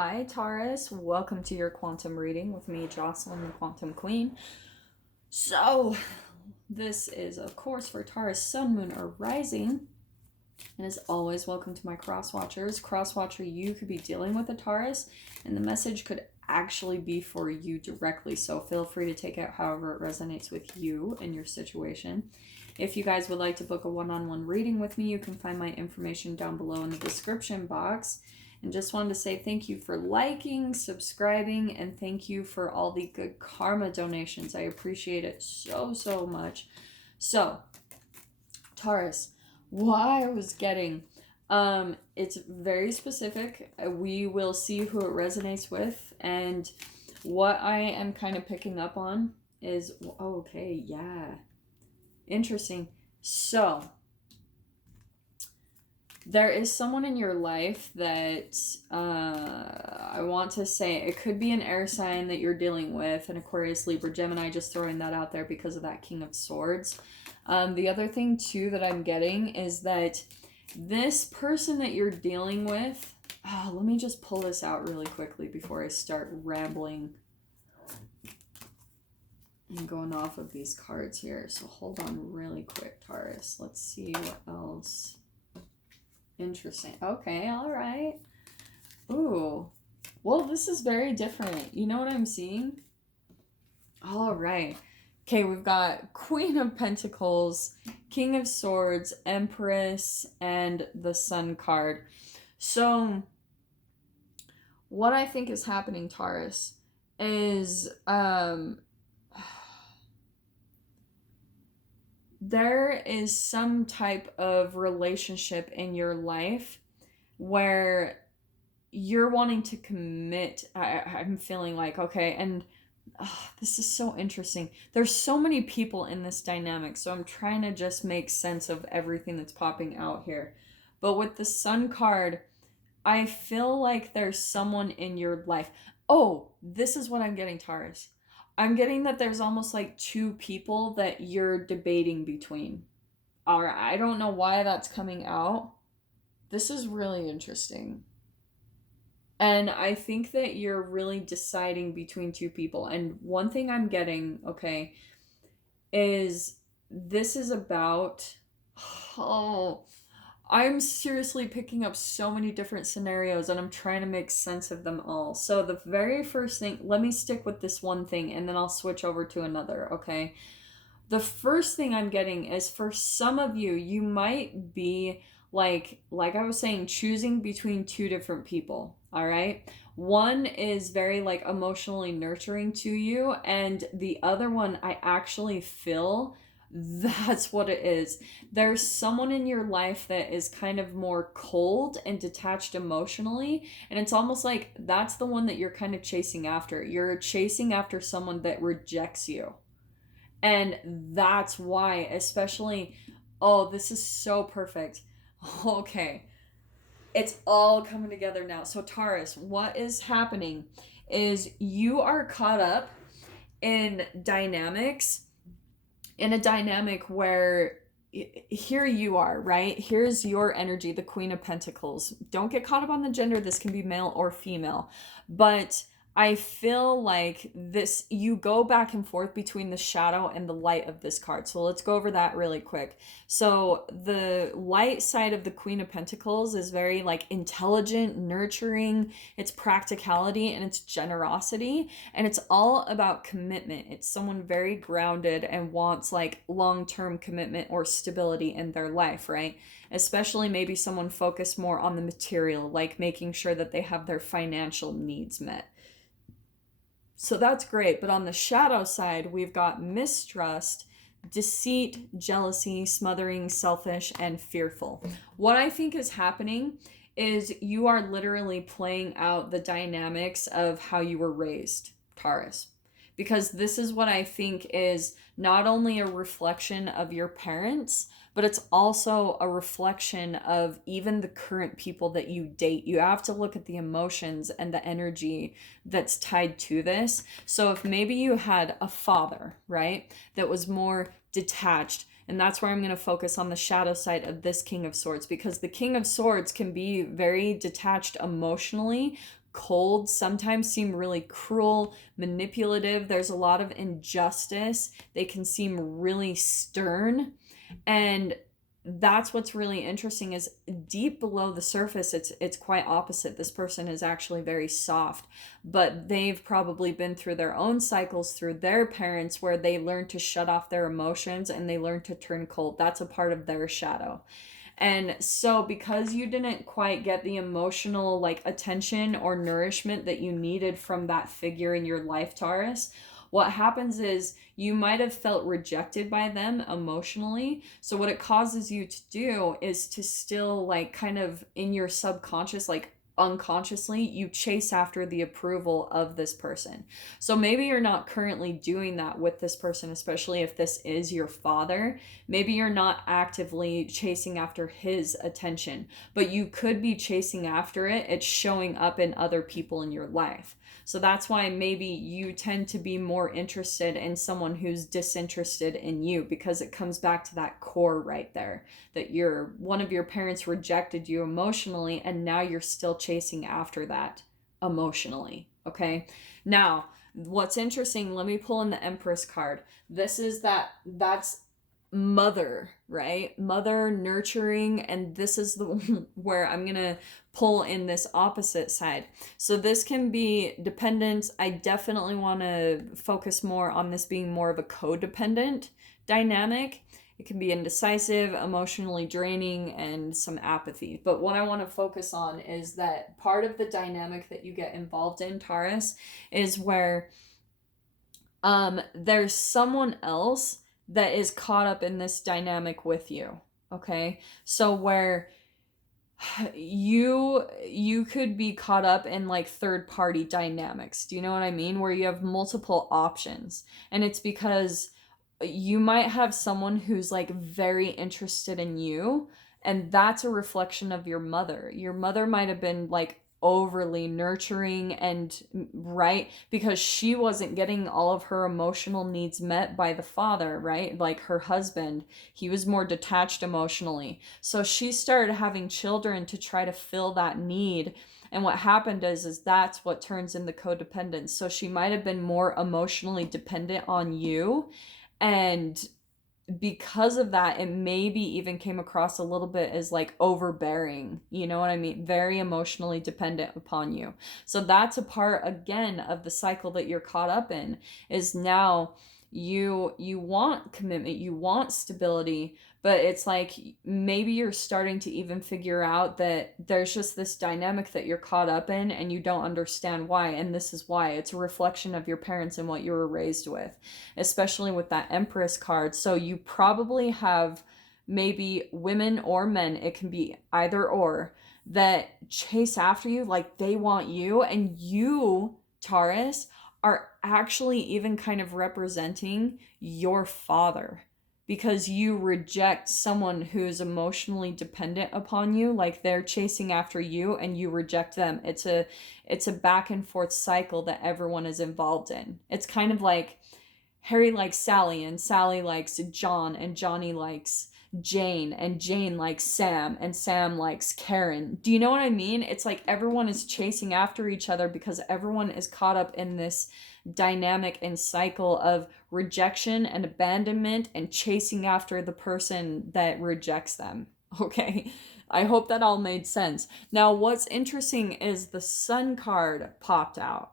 Hi, Taurus. Welcome to your quantum reading with me, Jocelyn, the Quantum Queen. So, this is, of course, for Taurus, Sun, Moon, or Rising. And as always, welcome to my cross watchers. Cross watcher, you could be dealing with a Taurus, and the message could actually be for you directly. So, feel free to take it however it resonates with you and your situation. If you guys would like to book a one-on-one reading with me, you can find my information down below in the description box. And just wanted to say thank you for liking, subscribing, and thank you for all the good karma donations. I appreciate it so much. So, Taurus, what I was getting, it's very specific. We will see who it resonates with. And what I am kind of picking up on is, okay, yeah. Interesting. So, there is someone in your life that I want to say it could be an air sign that you're dealing with, an Aquarius, Libra, Gemini, just throwing that out there because of that King of Swords. The other thing too that I'm getting is that this person that you're dealing with, let me just pull this out really quickly before I start rambling and going off of these cards here. So hold on really quick, Taurus. Let's see what else. Interesting. Okay, all right. Ooh. Well, this is very different. You know what I'm seeing? All right. Okay, we've got Queen of Pentacles, King of Swords, Empress, and the Sun card. So, what I think is happening, Taurus, is there is some type of relationship in your life where you're wanting to commit. I'm feeling like, okay, and this is so interesting. There's so many people in this dynamic, so I'm trying to just make sense of everything that's popping out here. But with the Sun card, I feel like there's someone in your life. Oh, this is what I'm getting, Taurus. I'm getting that there's almost like two people that you're debating between. Or I don't know why that's coming out. This is really interesting. And I think that you're really deciding between two people. And one thing I'm getting, okay, is this is about, I'm seriously picking up so many different scenarios and I'm trying to make sense of them all. So the very first thing, let me stick with this one thing and then I'll switch over to another, okay? The first thing I'm getting is for some of you, you might be like I was saying, choosing between two different people, all right? One is very like emotionally nurturing to you, and the other one I actually feel that's what it is. There's someone in your life that is kind of more cold and detached emotionally, and it's almost like that's the one that you're kind of chasing after. You're chasing after someone that rejects you. And that's why, especially, oh, this is so perfect. Okay. It's all coming together now. So, Taurus, what is happening is you are caught up in dynamics, in a dynamic where here you are, right? Here's your energy, the Queen of Pentacles. Don't get caught up on the gender. This can be male or female. But I feel like this, you go back and forth between the shadow and the light of this card. So let's go over that really quick. So the light side of the Queen of Pentacles is very like intelligent, nurturing, it's practicality and it's generosity. And it's all about commitment. It's someone very grounded and wants like long-term commitment or stability in their life, right? Especially maybe someone focused more on the material, like making sure that they have their financial needs met. So that's great. But on the shadow side, we've got mistrust, deceit, jealousy, smothering, selfish, and fearful. What I think is happening is you are literally playing out the dynamics of how you were raised, Taurus. Because this is what I think is not only a reflection of your parents, but it's also a reflection of even the current people that you date. You have to look at the emotions and the energy that's tied to this. So if maybe you had a father, right, that was more detached, and that's where I'm going to focus on the shadow side of this King of Swords, because the King of Swords can be very detached emotionally, cold, sometimes seem really cruel, manipulative. There's a lot of injustice. They can seem really stern. And that's what's really interesting is deep below the surface it's quite opposite. This person is actually very soft, but they've probably been through their own cycles through their parents where they learn to shut off their emotions and they learn to turn cold. That's a part of their shadow. And so because you didn't quite get the emotional like attention or nourishment that you needed from that figure in your life, Taurus, what happens is you might have felt rejected by them emotionally. So what it causes you to do is to still like kind of in your subconscious, like unconsciously, you chase after the approval of this person. So maybe you're not currently doing that with this person, especially if this is your father. Maybe you're not actively chasing after his attention, but you could be chasing after it. It's showing up in other people in your life. So that's why maybe you tend to be more interested in someone who's disinterested in you, because it comes back to that core right there, that one of your parents rejected you emotionally and now you're still chasing after that emotionally. Okay. Now, what's interesting, let me pull in the Empress card. That's mother, right? Mother, nurturing, and this is the where I'm gonna pull in this opposite side. So this can be dependence. I definitely want to focus more on this being more of a codependent dynamic. It can be indecisive, emotionally draining, and some apathy. But what I want to focus on is that part of the dynamic that you get involved in, Taurus, is where there's someone else that is caught up in this dynamic with you. Okay? So where you could be caught up in like third party dynamics. Do you know what I mean? Where you have multiple options. And it's because you might have someone who's like very interested in you, and that's a reflection of your mother. Your mother might have been like overly nurturing and right, because she wasn't getting all of her emotional needs met by the father, right? Like her husband, he was more detached emotionally. So she started having children to try to fill that need. And what happened is that's what turns into codependence. So she might have been more emotionally dependent on you, and because of that, it maybe even came across a little bit as like overbearing. You know what I mean? Very emotionally dependent upon you. So that's a part again of the cycle that you're caught up in, is now you want commitment, you want stability, but it's like maybe you're starting to even figure out that there's just this dynamic that you're caught up in and you don't understand why. And this is why it's a reflection of your parents and what you were raised with, especially with that Empress card. So you probably have maybe women or men, it can be either or, that chase after you, like they want you, and you, Taurus, are actually even kind of representing your father, because you reject someone who's emotionally dependent upon you, like they're chasing after you and you reject them. It's a back and forth cycle that everyone is involved in. It's kind of like Harry likes Sally and Sally likes John and Johnny likes Jane and Jane likes Sam and Sam likes Karen. Do you know what I mean? It's like everyone is chasing after each other because everyone is caught up in this dynamic and cycle of rejection and abandonment and chasing after the person that rejects them. Okay. I hope that all made sense. Now, what's interesting is the Sun card popped out.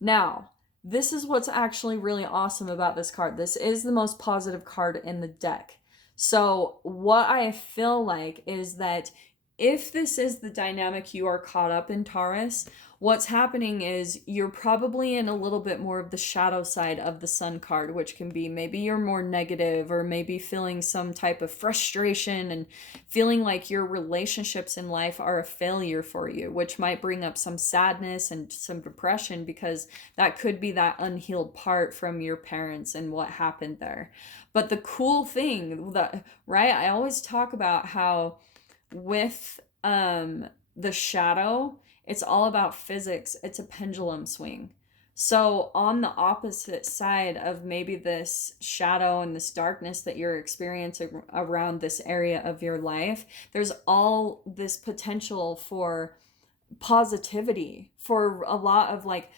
Now, this is what's actually really awesome about this card. This is the most positive card in the deck. So what I feel like is that if this is the dynamic you are caught up in, Taurus, what's happening is you're probably in a little bit more of the shadow side of the Sun card, which can be maybe you're more negative, or maybe feeling some type of frustration and feeling like your relationships in life are a failure for you, which might bring up some sadness and some depression, because that could be that unhealed part from your parents and what happened there. But the cool thing that, right, I always talk about how with the shadow, it's all about physics. It's a pendulum swing. So on the opposite side of maybe this shadow and this darkness that you're experiencing around this area of your life, there's all this potential for positivity, for a lot of like,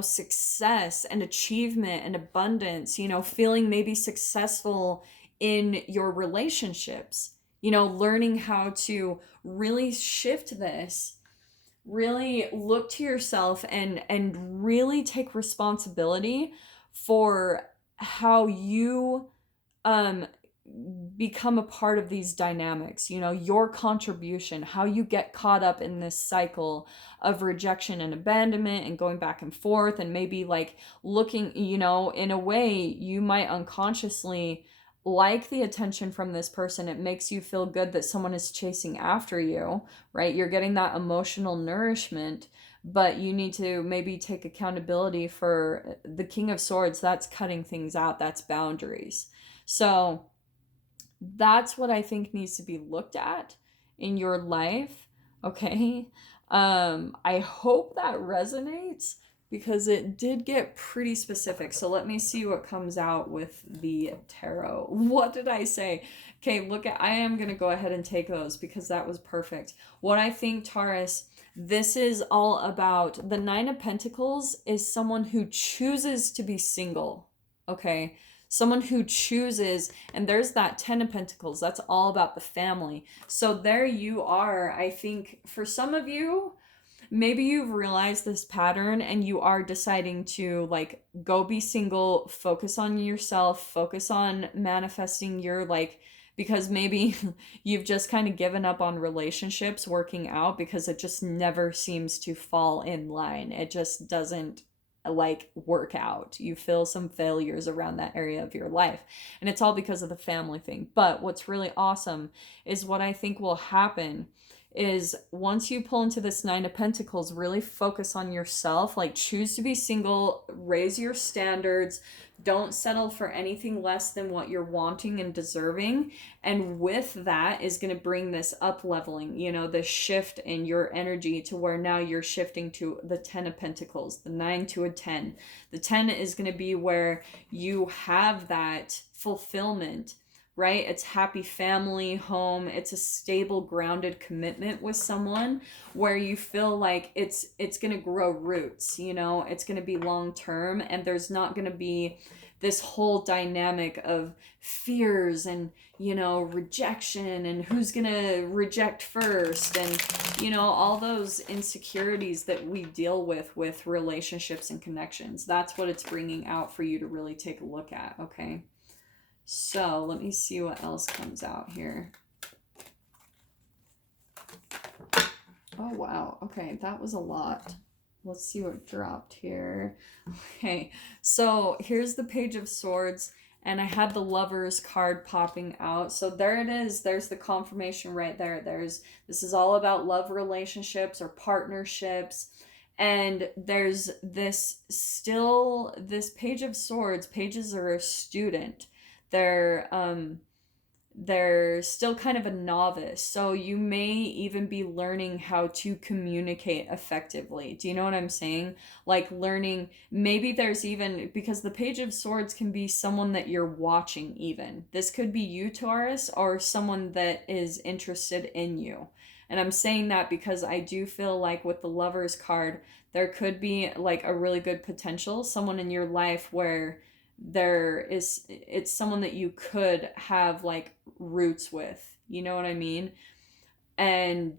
success and achievement and abundance, feeling maybe successful in your relationships, learning how to really shift this, really look to yourself and really take responsibility for how you um become a part of these dynamics, your contribution, how you get caught up in this cycle of rejection and abandonment and going back and forth, and maybe like looking, in a way you might unconsciously like the attention from this person. It makes you feel good that someone is chasing after you, right? You're getting that emotional nourishment, but you need to maybe take accountability for the King of Swords. That's cutting things out, that's boundaries. So that's what I think needs to be looked at in your life. Okay. I hope that resonates, because it did get pretty specific. So let me see what comes out with the tarot. What did I say? Okay, I am going to go ahead and take those because that was perfect. What I think, Taurus, this is all about, the Nine of Pentacles is someone who chooses to be single. Okay. Someone who chooses, and there's that Ten of Pentacles. That's all about the family. So there you are. I think for some of you, maybe you've realized this pattern and you are deciding to like go be single, focus on yourself, focus on manifesting your like, because maybe you've just kind of given up on relationships working out because it just never seems to fall in line. It just doesn't like work out. You feel some failures around that area of your life, and it's all because of the family thing. But what's really awesome is what I think will happen is once you pull into this Nine of Pentacles, really focus on yourself, like choose to be single, raise your standards, don't settle for anything less than what you're wanting and deserving. And with that is going to bring this up leveling, this shift in your energy to where now you're shifting to the Ten of Pentacles, the 9 to a 10. The 10 is going to be where you have that fulfillment, right? It's happy family, home. It's a stable, grounded commitment with someone where you feel like it's going to grow roots, it's going to be long term, and there's not going to be this whole dynamic of fears and, rejection and who's going to reject first and, all those insecurities that we deal with relationships and connections. That's what it's bringing out for you to really take a look at, okay? So let me see what else comes out here. Oh, wow. Okay, that was a lot. Let's see what dropped here. Okay, so here's the Page of Swords, and I had the Lovers card popping out. So there it is. There's the confirmation right there. This is all about love relationships or partnerships. And there's this Page of Swords. Pages are a student. They're still kind of a novice, so you may even be learning how to communicate effectively. Do you know what I'm saying? Like learning, maybe there's even, because the Page of Swords can be someone that you're watching even. This could be you, Taurus, or someone that is interested in you. And I'm saying that because I do feel like with the Lovers card, there could be like a really good potential, someone in your life where it's someone that you could have like roots with, you know what I mean? And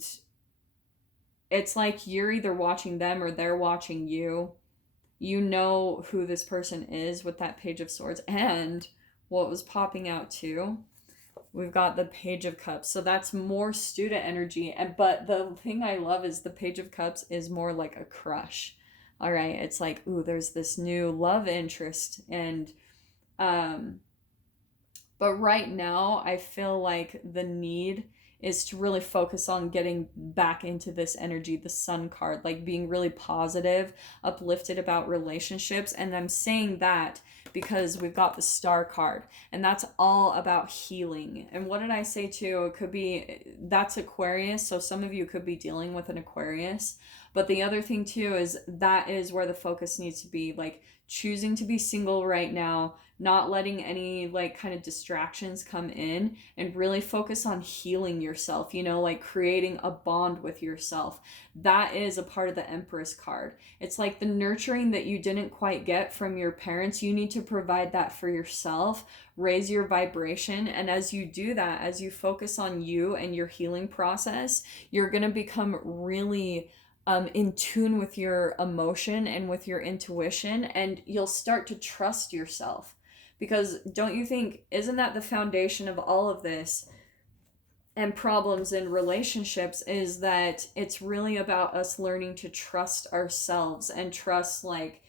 it's like you're either watching them or they're watching you. You know who this person is with that Page of Swords. And what was popping out too, we've got the Page of Cups. So that's more student energy. But the thing I love is the Page of Cups is more like a crush. All right, it's like, ooh, there's this new love interest, and but right now I feel like the need is to really focus on getting back into this energy, the Sun card, like being really positive, uplifted about relationships. And I'm saying that because we've got the Star card, and that's all about healing. And what did I say too? It could be, that's Aquarius, so some of you could be dealing with an Aquarius, But the other thing too is that is where the focus needs to be, like choosing to be single right now, not letting any like kind of distractions come in, and really focus on healing yourself, you know, like creating a bond with yourself. That is a part of the Empress card. It's like the nurturing that you didn't quite get from your parents, you need to provide that for yourself, raise your vibration. And as you do that, as you focus on you and your healing process, you're going to become really in tune with your emotion and with your intuition, and you'll start to trust yourself. Because don't you think, isn't that the foundation of all of this and problems in relationships, is that it's really about us learning to trust ourselves and trust, like,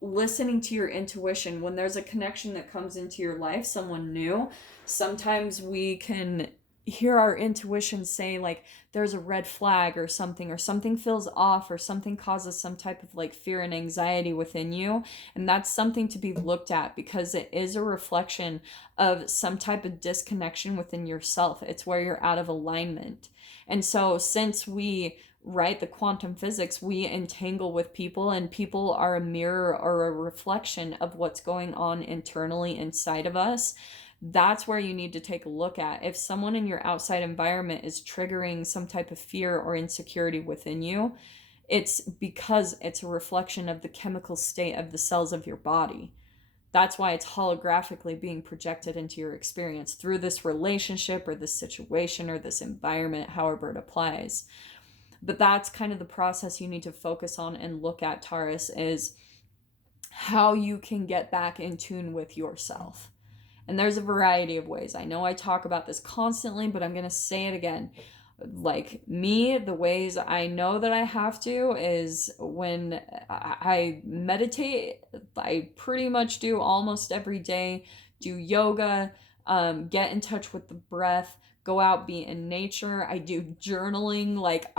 listening to your intuition when there's a connection that comes into your life, someone new. Sometimes we can hear our intuition say like there's a red flag or something feels off, or something causes some type of like fear and anxiety within you, and that's something to be looked at, because it is a reflection of some type of disconnection within yourself. It's where you're out of alignment. And so since we, right, the quantum physics, we entangle with people, and people are a mirror or a reflection of what's going on internally inside of us. That's where you need to take a look at. If someone in your outside environment is triggering some type of fear or insecurity within you, it's because it's a reflection of the chemical state of the cells of your body. That's why it's holographically being projected into your experience through this relationship or this situation or this environment, however it applies. But that's kind of the process you need to focus on and look at, Taurus, is how you can get back in tune with yourself. And there's a variety of ways. I know I talk about this constantly, but I'm going to say it again. Like me, the ways I know that I have to is when I meditate. I pretty much do almost every day, do yoga, get in touch with the breath, go out, be in nature. I do journaling. Like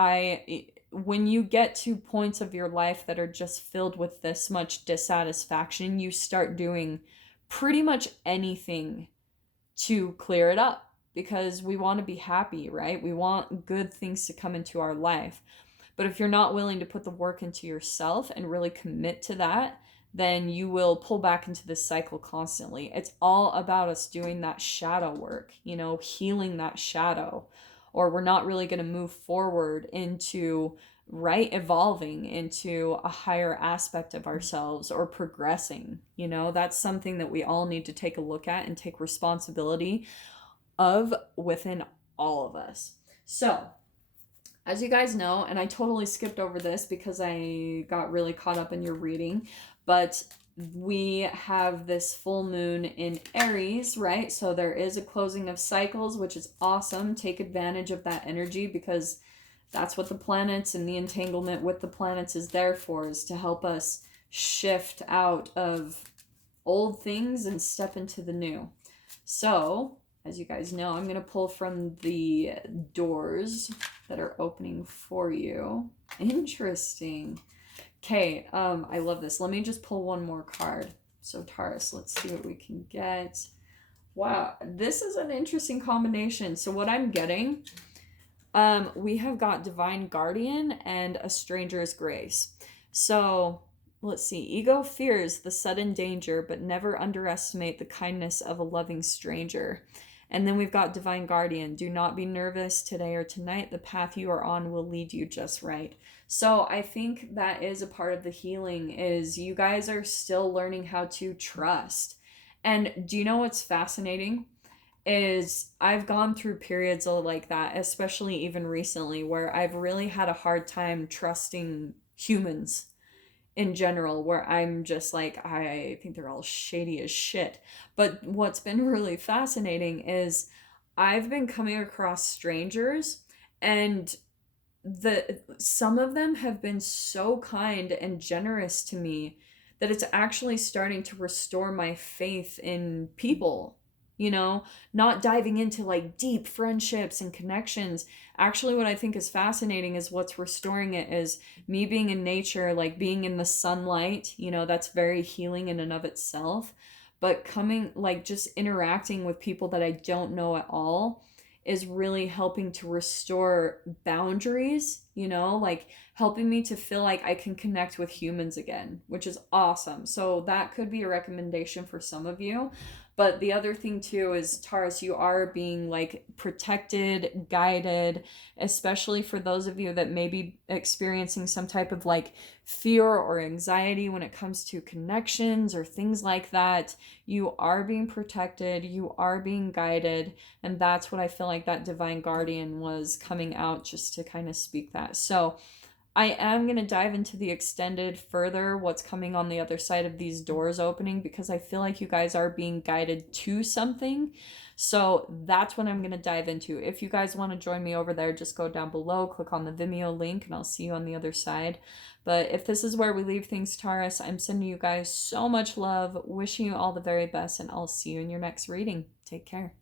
when you get to points of your life that are just filled with this much dissatisfaction, you start doing pretty much anything to clear it up, because we want to be happy, right? We want good things to come into our life. But if you're not willing to put the work into yourself and really commit to that, then you will pull back into this cycle constantly. It's all about us doing that shadow work, you know, healing that shadow, or we're not really going to move forward into, right, evolving into a higher aspect of ourselves or progressing. You know, that's something that we all need to take a look at and take responsibility of within all of us. So, as you guys know, and I totally skipped over this because I got really caught up in your reading, but we have this full moon in Aries, right? So there is a closing of cycles, which is awesome. Take advantage of that energy, because that's what the planets and the entanglement with the planets is there for, is to help us shift out of old things and step into the new. So, as you guys know, I'm going to pull from the doors that are opening for you. Interesting. Okay, I love this. Let me just pull one more card. So Taurus, let's see what we can get. Wow, this is an interesting combination. So what I'm getting, we have got Divine Guardian and A Stranger's Grace. So let's see. Ego fears the sudden danger, but never underestimate the kindness of a loving stranger. And then we've got Divine Guardian. Do not be nervous today or tonight. The path you are on will lead you just right. So I think that is a part of the healing, is you guys are still learning how to trust. And do you know what's fascinating? Is I've gone through periods like that, especially even recently, where I've really had a hard time trusting humans in general, where I'm just like, I think they're all shady as shit. But what's been really fascinating is I've been coming across strangers, and some of them have been so kind and generous to me that it's actually starting to restore my faith in people. You know, not diving into like deep friendships and connections. Actually, what I think is fascinating is what's restoring it is me being in nature, like being in the sunlight. You know, that's very healing in and of itself. But coming, like, just interacting with people that I don't know at all is really helping to restore boundaries, you know, like helping me to feel like I can connect with humans again, which is awesome. So that could be a recommendation for some of you. But the other thing too is, Taurus, you are being like protected, guided, especially for those of you that may be experiencing some type of like fear or anxiety when it comes to connections or things like that. You are being protected, you are being guided, and that's what I feel like that divine guardian was coming out just to kind of speak that. So I am going to dive into the extended further what's coming on the other side of these doors opening, because I feel like you guys are being guided to something. So that's what I'm going to dive into. If you guys want to join me over there, just go down below, click on the Vimeo link, and I'll see you on the other side. But if this is where we leave things, Taurus, I'm sending you guys so much love, wishing you all the very best, and I'll see you in your next reading. Take care.